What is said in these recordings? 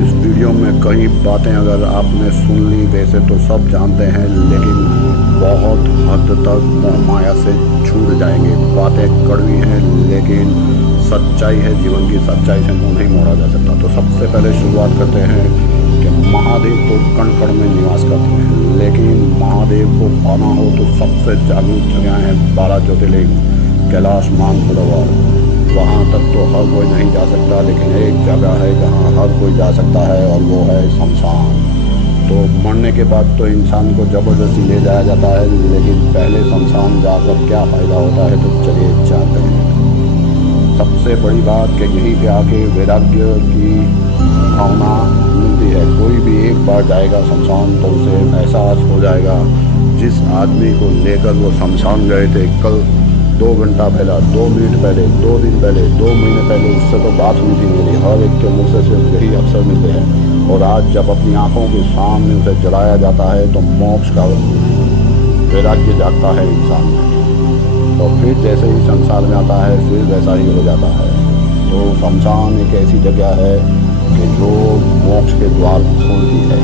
इस वीडियो में कई बातें अगर आपने सुन ली वैसे तो सब जानते हैं, लेकिन बहुत हद तक मोह माया से छूट जाएंगे। बातें कड़वी हैं लेकिन सच्चाई है, जीवन की सच्चाई से मुंह नहीं मोड़ा जा सकता। तो सबसे पहले शुरुआत करते हैं कि महादेव तो कण कण में निवास करते हैं, लेकिन महादेव को पाना हो तो सबसे जागरूक जगह है 12 ज्योतिर्लिंग, कैलाश मानसरोवर। वहाँ तक तो हर कोई नहीं जा सकता, लेकिन एक जगह है जहाँ हर कोई जा सकता है और वो है शमशान। तो मरने के बाद तो इंसान को ज़बरदस्ती ले जाया जाता है, लेकिन पहले शमशान जाकर क्या फ़ायदा होता है, तो चलिए जानते हैं। सबसे बड़ी बात कि यहीं पे आके वैराग्य की भावना मिलती है। कोई भी एक बार जाएगा शमशान तो उसे एहसास हो जाएगा। जिस आदमी को लेकर वो शमशान गए थे कल 2 घंटा पहले, 2 मिनट पहले, 2 दिन पहले, 2 महीने पहले, उससे तो बात हुई थी मेरी। हर एक के मुँह से सिर्फ यही अक्सर मिलते हैं। और आज जब अपनी आंखों के सामने उसे जलाया जाता है तो मोक्ष का वैराग्य जागता है इंसान में। और फिर जैसे ही संसार में आता है फिर वैसा ही हो जाता है। तो शमशान एक ऐसी जगह है कि जो मोक्ष के द्वार खोलती है।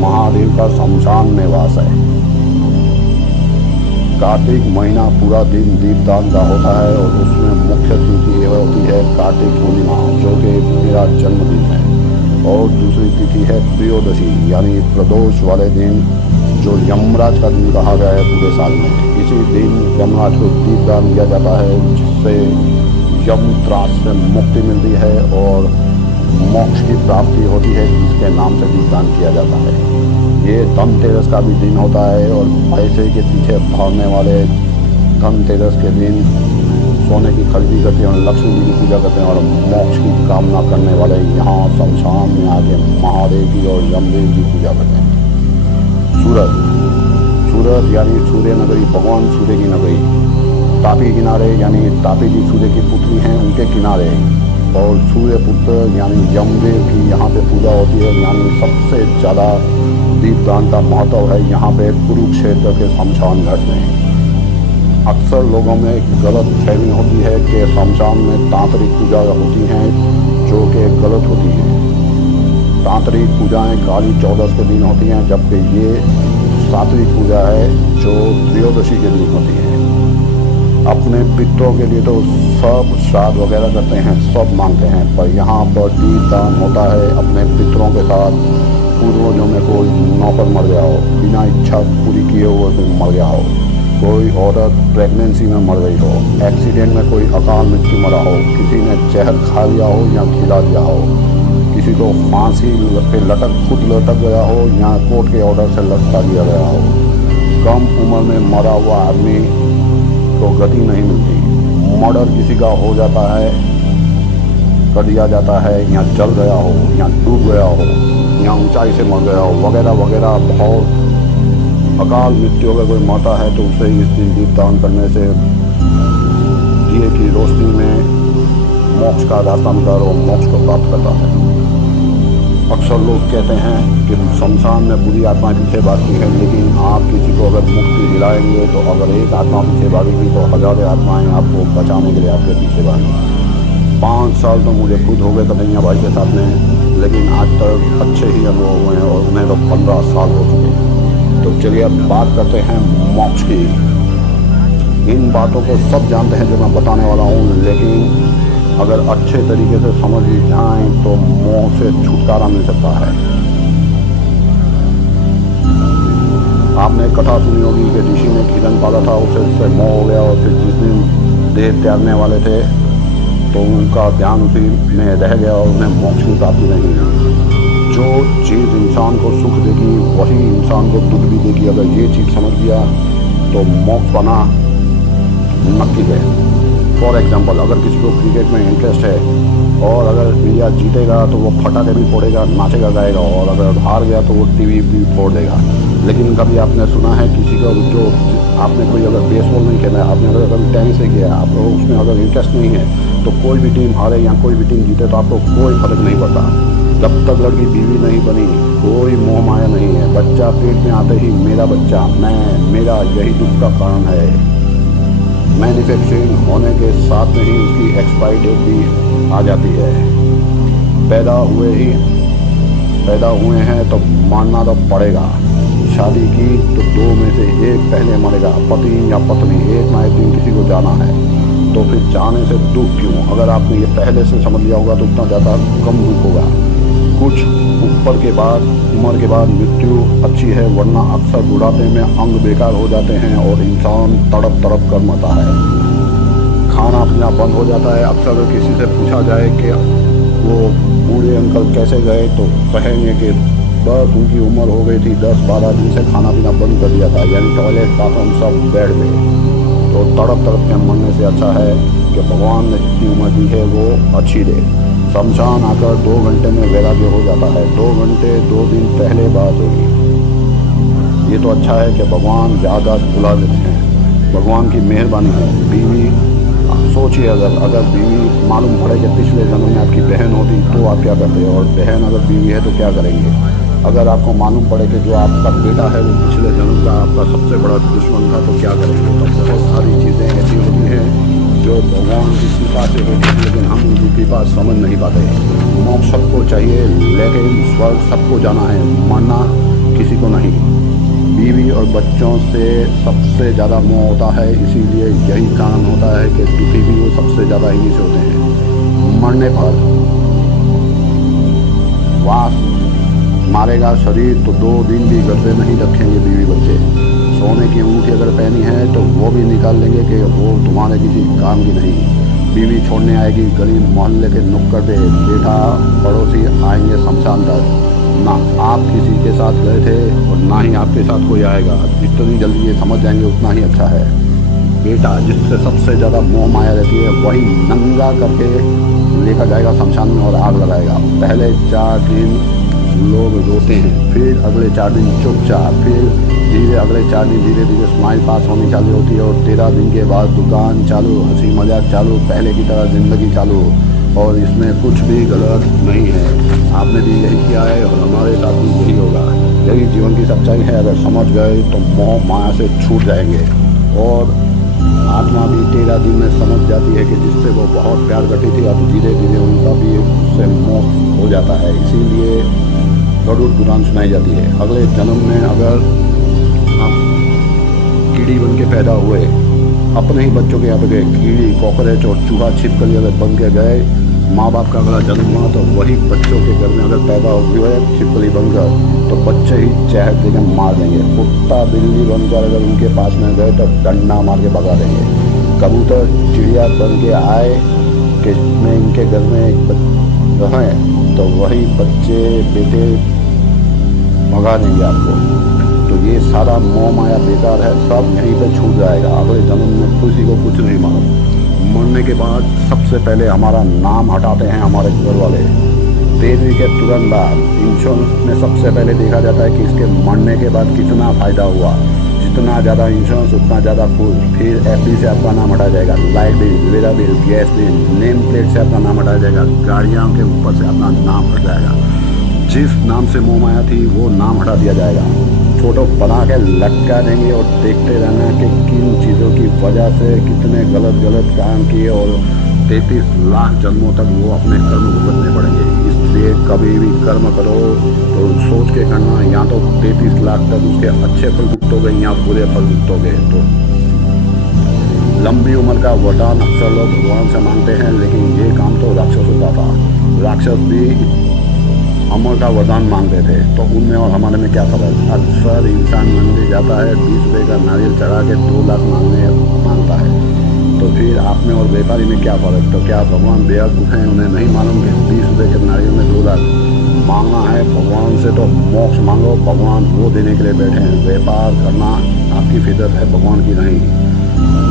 महादेव का शमशान में वास है। कार्तिक महीना पूरा दिन दीपदान का होता है और उसमें मुख्य तिथि होती है कार्तिक पूर्णिमा, जो कि मेरा जन्मदिन है। और दूसरी तिथि है त्रयोदशी, यानी प्रदोष वाले दिन, जो यमराज का दिन कहा गया है पूरे साल में। इसी दिन यमराज को दीपदान दिया जाता है, जिससे यम त्रास से मुक्ति मिलती है और मोक्ष की प्राप्ति होती है, जिसके नाम से दीपदान किया जाता है। ये धनतेरस का भी दिन होता है और पैसे के पीछे भागने वाले धनतेरस के दिन सोने की खरीदी करते हैं और लक्ष्मी जी की पूजा करते हैं और मोक्ष की कामना करने वाले यहाँ शमशान में आके महादेव की और यमदेव की पूजा करते हैं। सूरत यानी सूर्य नगरी, भगवान सूर्य की नगरी। तापी किनारे यानी तापी जी सूर्य की पुत्री हैं, उनके किनारे। और सूर्य पुत्र यानी यमदेव की यहाँ पे पूजा होती है। यानी सबसे ज़्यादा दीपदान का महत्व है यहाँ पे कुरुक्षेत्र के शमशान घाट में। अक्सर लोगों में एक गलत फहमी होती है कि शमशान में तांत्रिक पूजा होती हैं, जो कि गलत होती है। तांत्रिक पूजाएं काली 14 के दिन होती हैं, जबकि ये सात्विक पूजा है जो त्रयोदशी के दिन होती है। अपने पितरों के लिए तो सब श्राद्ध वगैरह करते हैं, सब मांगते हैं, पर यहाँ पर दीपदान होता है अपने पितरों के साथ। पूर्वजों में कोई नौकर मर गया हो, बिना इच्छा पूरी किए हुए कोई मर गया हो, कोई औरत प्रेगनेंसी में मर गई हो, एक्सीडेंट में कोई अकाल मृत्यु मरा हो, किसी ने जहर खा लिया हो या खिला दिया हो, किसी को फांसी पे खुद लटक गया हो या कोर्ट के ऑर्डर से लटका दिया गया हो, कम उम्र में मरा हुआ आदमी को गति नहीं मिलती, मर्डर किसी का हो जाता है, कर दिया जाता है, या जल गया हो या डूब गया हो या ऊंचाई से मर गया हो, वगैरह वगैरह। बहुत अकाल मृत्यु अगर कोई मरता है तो उसे इस दिन दीपदान करने से दिए की रोशनी में मोक्ष का रास्ता मिलता है और मोक्ष को प्राप्त करता है। अक्सर लोग कहते हैं कि शमशान में बुरी आत्माएं पीछे भागती हैं, लेकिन आप किसी को अगर मुक्ति दिलाएंगे तो अगर एक आत्मा पीछे भागेगी तो हजारों आत्माएं आपको बचाने के लिए आपके पीछे भागेंगी। 5 साल तो मुझे खुद हो गए कन्हैया भाई के साथ में, लेकिन आज तक अच्छे ही अनुभव हुए हैं और उन्हें तो 15 साल हो चुके हैं। तो चलिए अब बात करते हैं मोक्ष की। इन बातों को सब जानते हैं जो मैं बताने वाला हूँ, लेकिन अगर अच्छे तरीके से समझ ली जाए तो मोह से छुटकारा मिल सकता है। आपने कथा सुनी होगी कि ऋषि ने हिरन पाला था, उससे मोह हो गया और फिर जिस दिन देह त्यागने वाले थे तो उनका ध्यान उसी में रह गया और उन्हें मोक्ष की प्राप्ति नहीं हुई। जो चीज़ इंसान को सुख देगी वही इंसान को दुख भी देगी। अगर ये चीज़ समझ गया तो मोक्ष पाना नक्की है। फॉर एग्जाम्पल, अगर किसी को क्रिकेट में इंटरेस्ट है और अगर इंडिया जीतेगा तो वो फटाके भी फोड़ेगा, नाचेगा गाएगा, और अगर हार गया तो वो टीवी भी फोड़ देगा। लेकिन कभी आपने सुना है किसी का जो आपने कोई अगर बेसबॉल नहीं खेला है, आपने अगर कभी टेनिस नहीं किया, आपको उसमें अगर इंटरेस्ट नहीं है, तो कोई भी टीम हारे या कोई भी टीम जीते तो आपको कोई फर्क नहीं पड़ता। जब तक लड़की बीवी नहीं बनी कोई मोह माया नहीं है। बच्चा पेट में आते ही मेरा बच्चा, मैं, मेरा, यही दुख का कारण है। मैन्युफैक्चरिंग होने के साथ में ही उसकी एक्सपायरी डेट भी आ जाती है। पैदा हुए ही पैदा हुए हैं तो मानना तो पड़ेगा। शादी की तो दो में से एक पहले मरेगा, पति या पत्नी, एक ना एक दिन किसी को जाना है। तो फिर जाने से दुख क्यों? अगर आपने ये पहले से समझ लिया होगा तो उतना ज़्यादा कम दुख होगा। कुछ ऊपर के बाद, उम्र के बाद मृत्यु अच्छी है, वरना अक्सर बुढ़ापे में अंग बेकार हो जाते हैं और इंसान तड़प तड़प कर मरता है। खाना पीना बंद हो जाता है। अक्सर अगर किसी से पूछा जाए कि वो बूढ़े अंकल कैसे गए तो कहेंगे कि बस उनकी उम्र हो गई थी, 10-12 दिन से खाना पीना बंद कर दिया था, यानी टॉयलेट बाथरूम सब बैठ गए। तो तड़प तड़प के मरने से अच्छा है कि भगवान ने जितनी उम्र दी है वो अच्छी दे। शमशान आकर 2 घंटे में वैराग्य हो जाता है। 2 घंटे 2 दिन पहले बात होगी। ये तो अच्छा है कि भगवान ज़्यादा बुला देते हैं, भगवान की मेहरबानी है। बीवी सोचिए, अगर बीवी मालूम पड़े कि पिछले जन्म में आपकी बहन होती तो आप क्या करते? और बहन अगर बीवी है तो क्या करेंगे? अगर आपको मालूम पड़े कि जो आपका बेटा है वो पिछले जन्म का आपका सबसे बड़ा दुश्मन था तो क्या करेंगे? तो बहुत सारी चीज़ें ऐसी होती हैं जो भगवान की कृपा से होती है, लेकिन हम उनकी कृपा समझ नहीं पाते। मोक्ष सबको चाहिए, लेकिन स्वर्ग सबको जाना है, मरना किसी को नहीं। बीवी और बच्चों से सबसे ज़्यादा मोह होता है, इसीलिए यही कारण होता है कि दुखी भी वो सबसे ज़्यादा इन्हीं से होते हैं। मरने पर वास मारेगा शरीर तो 2 दिन भी घर पे नहीं रखेंगे बीवी बच्चे। सोने की अंगूठी अगर पहनी है तो वो भी निकाल लेंगे कि वो तुम्हारे किसी काम की नहीं। बीवी छोड़ने आएगी गली मोहल्ले के नुक्कड़ पे, बेटा पड़ोसी आएंगे शमशान तक। ना आप किसी के साथ गए थे और ना ही आपके साथ कोई आएगा। जितनी जल्दी ये समझ जाएंगे उतना ही अच्छा है। बेटा जिससे सबसे ज़्यादा मोह माया रहती है वही नंगा करके लेकर जाएगा शमशान में और आग लगाएगा। पहले 4 दिन लोग रोते हैं, फिर अगले 4 दिन चुपचाप, फिर धीरे अगले 4 दिन धीरे धीरे स्माइल पास होनी चालू होती है और 13 दिन के बाद दुकान चालू, हंसी मजाक चालू, पहले की तरह ज़िंदगी चालू। और इसमें कुछ भी गलत नहीं है। आपने भी यही किया है और हमारे साथ भी यही होगा। यही जीवन की सच्चाई है। अगर समझ गए तो मोह माया से छूट जाएंगे और आत्मा भी 13 दिन में समझ जाती है कि जिससे वो बहुत प्यार करती थी अब धीरे धीरे उनका भी उससे मोह हो जाता है। इसीलिए गरुड़ पुराण सुनाई जाती है। अगले जन्म में अगर आप कीड़ी बन के पैदा हुए, अपने ही बच्चों के यहाँ पे गए, कीड़ी, कॉकरोच और चूहा छिपकली अगर बन के गए, माँ बाप का अगला जन्म हुआ तो वही बच्चों के घर में अगर पैदा हुए छिपकली बनकर तो बच्चे ही चहट देकर मार देंगे। कुत्ता बिल्ली बनकर अगर उनके पास में गए तो डंडा मार के भगा देंगे। कबूतर चिड़िया बन के आए कि मैं इनके घर में एक रहें तो वही बच्चे बेटे भगा देंगे आपको। तो ये सारा मोह माया बेकार है, सब यहीं पे छूट जाएगा। अगले जन्म में किसी को कुछ नहीं मालूम। मरने के बाद सबसे पहले हमारा नाम हटाते हैं हमारे घर वाले। 13वीं के तुरंत बाद इंश्योरेंस में सबसे पहले देखा जाता है कि इसके मरने के बाद कितना फ़ायदा हुआ। जितना ज़्यादा इंश्योरेंस उतना ज़्यादा खुश। फिर एफडी से आपका नाम हटाया जाएगा, light bill, vera bill, gas bill, name plate से आपका नाम हटाया जाएगा, गाड़ियों के ऊपर से अपना नाम हट जाएगा। जिस नाम से मोह माया थी वो नाम हटा दिया जाएगा। फोटो बना के लटका देंगे और देखते रहना कि किन चीज़ों की वजह से कितने गलत काम किए और 33 लाख जन्मों तक वो अपने कर्म भुगतने पड़ेंगे। इसलिए कभी भी कर्म करो तो सोच के करना, या तो 33 लाख तक उसके अच्छे फल भुगतोगे या बुरे फल भुगतोगे। तो लंबी उम्र का वरदान अक्सर लोग भगवान से मांगते हैं, लेकिन ये काम तो राक्षसों का था। राक्षस भी अमर का वरदान मांगते थे, तो उनमें और हमारे में क्या फ़र्क? अक्सर इंसान मंदिर जाता है, 20 रुपये का नारियल चढ़ा के 2 लाख मांगता है। तो फिर आप में और व्यापारी में क्या फ़र्क? तो क्या भगवान बेवकूफ़ हैं, उन्हें नहीं मालूम कि 20 रुपये के नारियल में 2 लाख मांगना है? भगवान से तो मोक्ष मांगो, भगवान वो देने के लिए बैठे हैं। व्यापार करना आपकी फितरत है, भगवान की नहीं।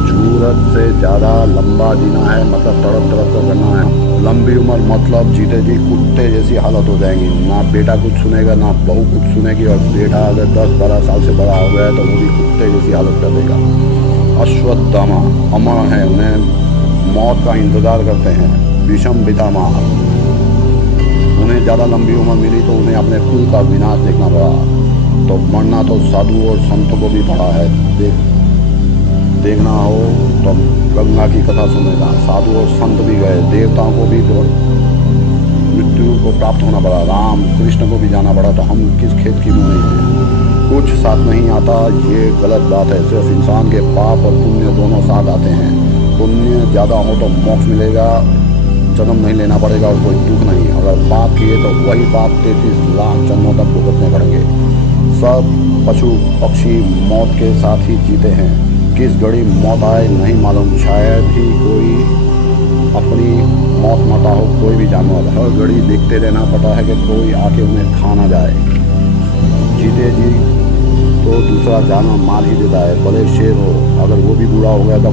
जरूरत से ज़्यादा लंबा जीना है, मतलब तड़प कर करना है। लंबी उम्र मतलब जीते जी कुत्ते जैसी हालत हो जाएंगी। ना बेटा कुछ सुनेगा ना बहू कुछ सुनेगी, और बेटा अगर 10-12 साल से बड़ा हो गया है तो वो भी कुत्ते जैसी हालत कर देगा। अश्वत्थामा अमर हैं, उन्हें मौत का इंतज़ार करते हैं। विषम पितामह, उन्हें ज़्यादा लंबी उम्र मिली तो उन्हें अपने कुल का विनाश देखना पड़ा। तो मरना तो साधु और संतों को भी पड़ा है। देखना हो तो गंगा की कथा सुनेगा। साधु और संत भी गए, देवताओं को भी मृत्यु को प्राप्त होना पड़ा, राम कृष्ण को भी जाना पड़ा, तो हम किस खेत की मुँह हैं। कुछ साथ नहीं आता, ये गलत बात है। सिर्फ इंसान के पाप और पुण्य दोनों साथ आते हैं। पुण्य ज़्यादा हो तो मोक्ष मिलेगा, जन्म नहीं लेना पड़ेगा और कोई दुख नहीं। अगर पाप किए तो वही पाप 33 लाख जन्मों तक भुगतने पड़ेंगे। सब पशु पक्षी मौत के साथ ही जीते हैं। किस घड़ी मौत आए नहीं मालूम, शायद ही कोई अपनी मौत मरता हो। कोई भी जानवर हर घड़ी देखते रहना पड़ता है कि कोई आके उन्हें खा ना जाए। जीते जी तो दूसरा जानवर मार ही देता है, भले शेर हो। अगर वो भी बूढ़ा हो गया तो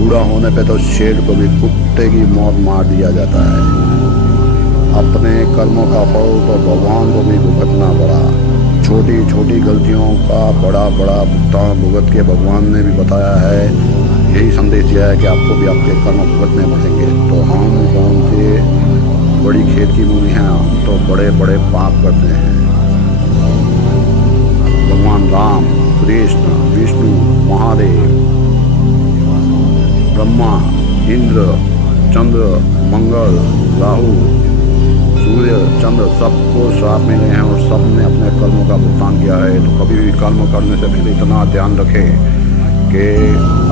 बूढ़ा होने पे तो शेर को भी कुत्ते की मौत मार दिया जाता है। अपने कर्मों का फल तो भगवान को भी भुगतना पड़ा। छोटी छोटी गलतियों का बड़ा बड़ा भुगतान भुगत के भगवान ने भी बताया है, यही संदेश दिया है कि आपको भी आपके कर्म भुगतने पड़ेंगे। तो हम कौन से बड़ी खेत की मूली हैं, हम तो बड़े बड़े पाप करते हैं। भगवान राम, कृष्ण, विष्णु, महादेव, ब्रह्मा, इंद्र, चंद्र, मंगल, राहु, सूर्य, चंद्र सबको श्राप मिले हैं और सब ने अपने कर्मों का भुगतान किया है। तो कभी भी कर्म करने से पहले इतना ध्यान रखें कि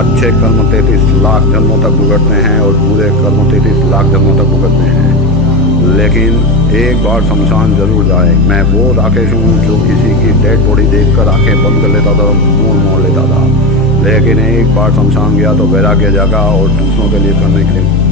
अच्छे कर्म 33 लाख जन्मों तक भुगतने हैं और बुरे कर्म 33 लाख जन्मों तक भुगतने हैं। लेकिन एक बार शमशान जरूर जाए। मैं वो राकेश हूँ जो किसी की डेड बॉडी देखकर आंखें बंद कर लेता था, मुंह मोड़ लेता था। लेकिन एक बार शमशान गया तो वैराग्य जागा और दूसरों के लिए करने के लिए